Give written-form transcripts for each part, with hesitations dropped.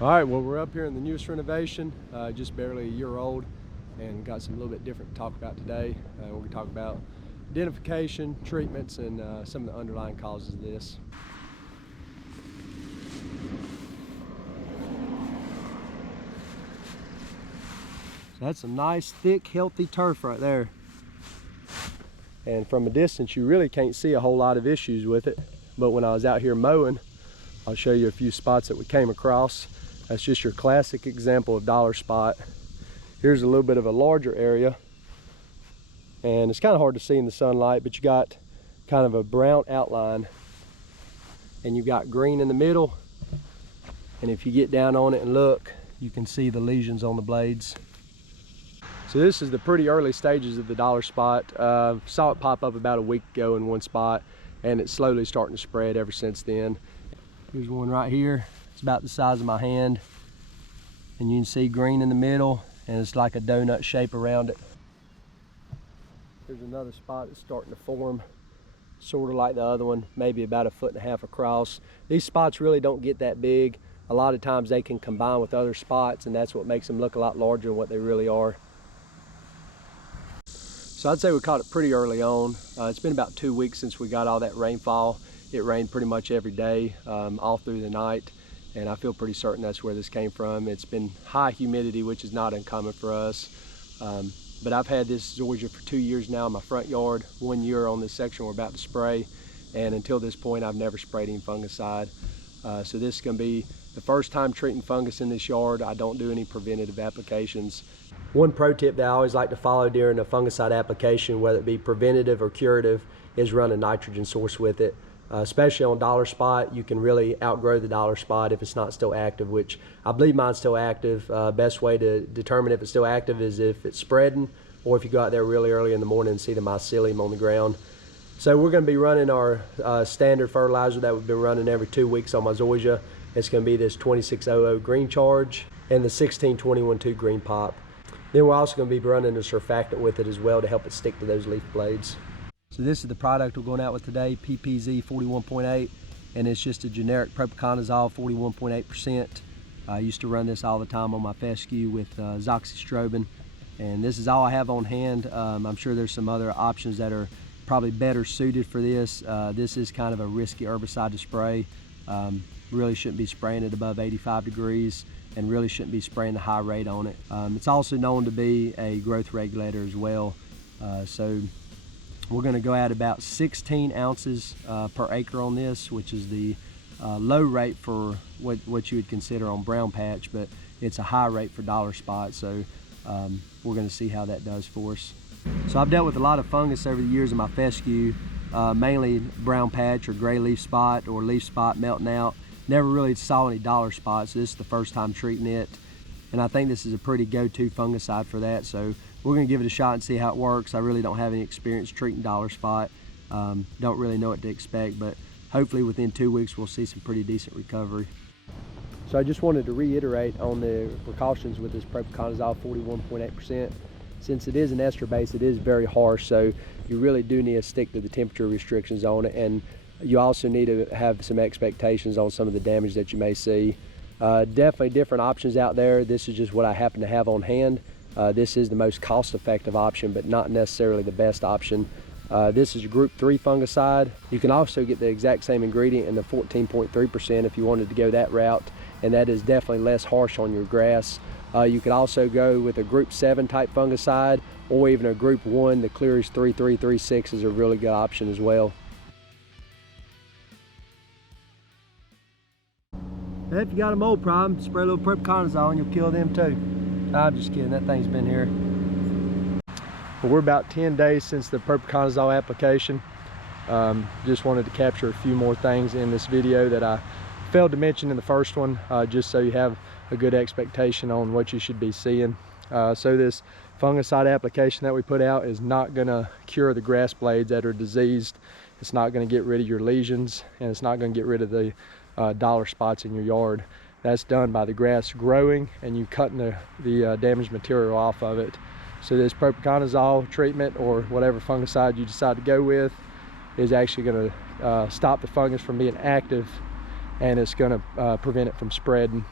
All right, well, we're up here in the newest renovation, just barely a year old, and got some a little bit different to talk about today. We're going to talk about identification, treatments, and some of the underlying causes of this. So that's some nice, thick, healthy turf right there. And from a distance, you really can't see a whole lot of issues with it. But when I was out here mowing, I'll show you a few spots that we came across. That's just your classic example of dollar spot. Here's a little bit of a larger area, and it's kind of hard to see in the sunlight, but you got kind of a brown outline, and you've got green in the middle. And if you get down on it and look, you can see the lesions on the blades. So this is the pretty early stages of the dollar spot. Saw it pop up about a week ago in one spot, and it's slowly starting to spread ever since then. Here's one right here. It's about the size of my hand, and you can see green in the middle, and it's like a donut shape around it. There's another spot that's starting to form, sort of like the other one, maybe about 1.5 feet across. These spots really don't get that big. A lot of times they can combine with other spots, and that's what makes them look a lot larger than what they really are. So I'd say we caught it pretty early on. It's been about 2 weeks since we got all that rainfall. It rained pretty much every day, all through the night. And I feel pretty certain that's where this came from. It's been high humidity, which is not uncommon for us. But I've had this zoysia for 2 years now in my front yard, 1 year on this section we're about to spray. And until this point, I've never sprayed any fungicide. So this is gonna be the first time treating fungus in this yard. I don't do any preventative applications. One pro tip that I always like to follow during a fungicide application, whether it be preventative or curative, is run a nitrogen source with it. Especially on dollar spot, you can really outgrow the dollar spot if it's not still active, which I believe mine's still active. Best way to determine if it's still active is if it's spreading, or if you go out there really early in the morning and see the mycelium on the ground. So we're going to be running our standard fertilizer that we've been running every 2 weeks on my zoysia. It's going to be this 2600 green charge and the 1621-2 green pop. Then we're also going to be running a surfactant with it as well to help it stick to those leaf blades. So this is the product we're going out with today, PPZ 41.8, and it's just a generic Propiconazole 41.8%. I used to run this all the time on my fescue with zoxystrobin, and this is all I have on hand. I'm sure there's some other options that are probably better suited for this. This is kind of a risky herbicide to spray. Really shouldn't be spraying it above 85 degrees, and really shouldn't be spraying the high rate on it. It's also known to be a growth regulator as well. So we're going to go at about 16 ounces per acre on this, which is the low rate for what you would consider on brown patch, but it's a high rate for dollar spot. So we're going to see how that does for us. So I've dealt with a lot of fungus over the years in my fescue, mainly brown patch or gray leaf spot or leaf spot melting out. Never really saw any dollar spots, so this is the first time treating it. And I think this is a pretty go-to fungicide for that. So we're gonna give it a shot and see how it works. I really don't have any experience treating dollar spot. Don't really know what to expect, but hopefully within 2 weeks we'll see some pretty decent recovery. So I just wanted to reiterate on the precautions with this Propiconazole 41.8%. Since it is an ester base, it is very harsh, so you really do need to stick to the temperature restrictions on it, and you also need to have some expectations on some of the damage that you may see. Definitely different options out there. This is just what I happen to have on hand. This is the most cost-effective option, but not necessarily the best option. This is a group 3 fungicide. You can also get the exact same ingredient in the 14.3% if you wanted to go that route, and that is definitely less harsh on your grass. You could also go with a group 7 type fungicide, or even a group 1. The Cleary's 3336 is a really good option as well. If you got a mold problem, spray a little Propiconazole and you'll kill them too. I'm just kidding, that thing's been here. Well, we're about 10 days since the Propiconazole application. Just wanted to capture a few more things in this video that I failed to mention in the first one, just so you have a good expectation on what you should be seeing. So this fungicide application that we put out is not gonna cure the grass blades that are diseased. It's not gonna get rid of your lesions, and it's not gonna get rid of the dollar spots in your yard. That's done by the grass growing and you cutting the damaged material off of it. So this Propiconazole treatment, or whatever fungicide you decide to go with, is actually going to stop the fungus from being active, and it's going to prevent it from spreading.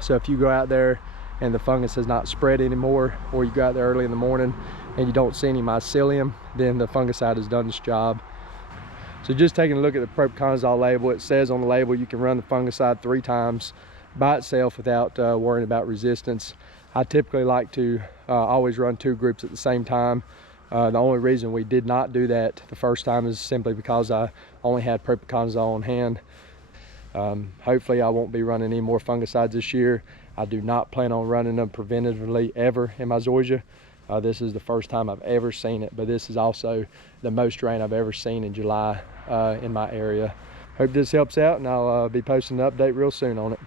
So if you go out there and the fungus has not spread anymore, or you go out there early in the morning and you don't see any mycelium, then the fungicide has done its job. So just taking a look at the Propiconazole label, it says on the label you can run the fungicide 3 times by itself without worrying about resistance. I typically like to always run 2 groups at the same time. The only reason we did not do that the first time is simply because I only had Propiconazole on hand. Hopefully I won't be running any more fungicides this year. I do not plan on running them preventatively ever in my zoysia. This is the first time I've ever seen it, but this is also the most rain I've ever seen in July in my area. Hope this helps out, and I'll be posting an update real soon on it.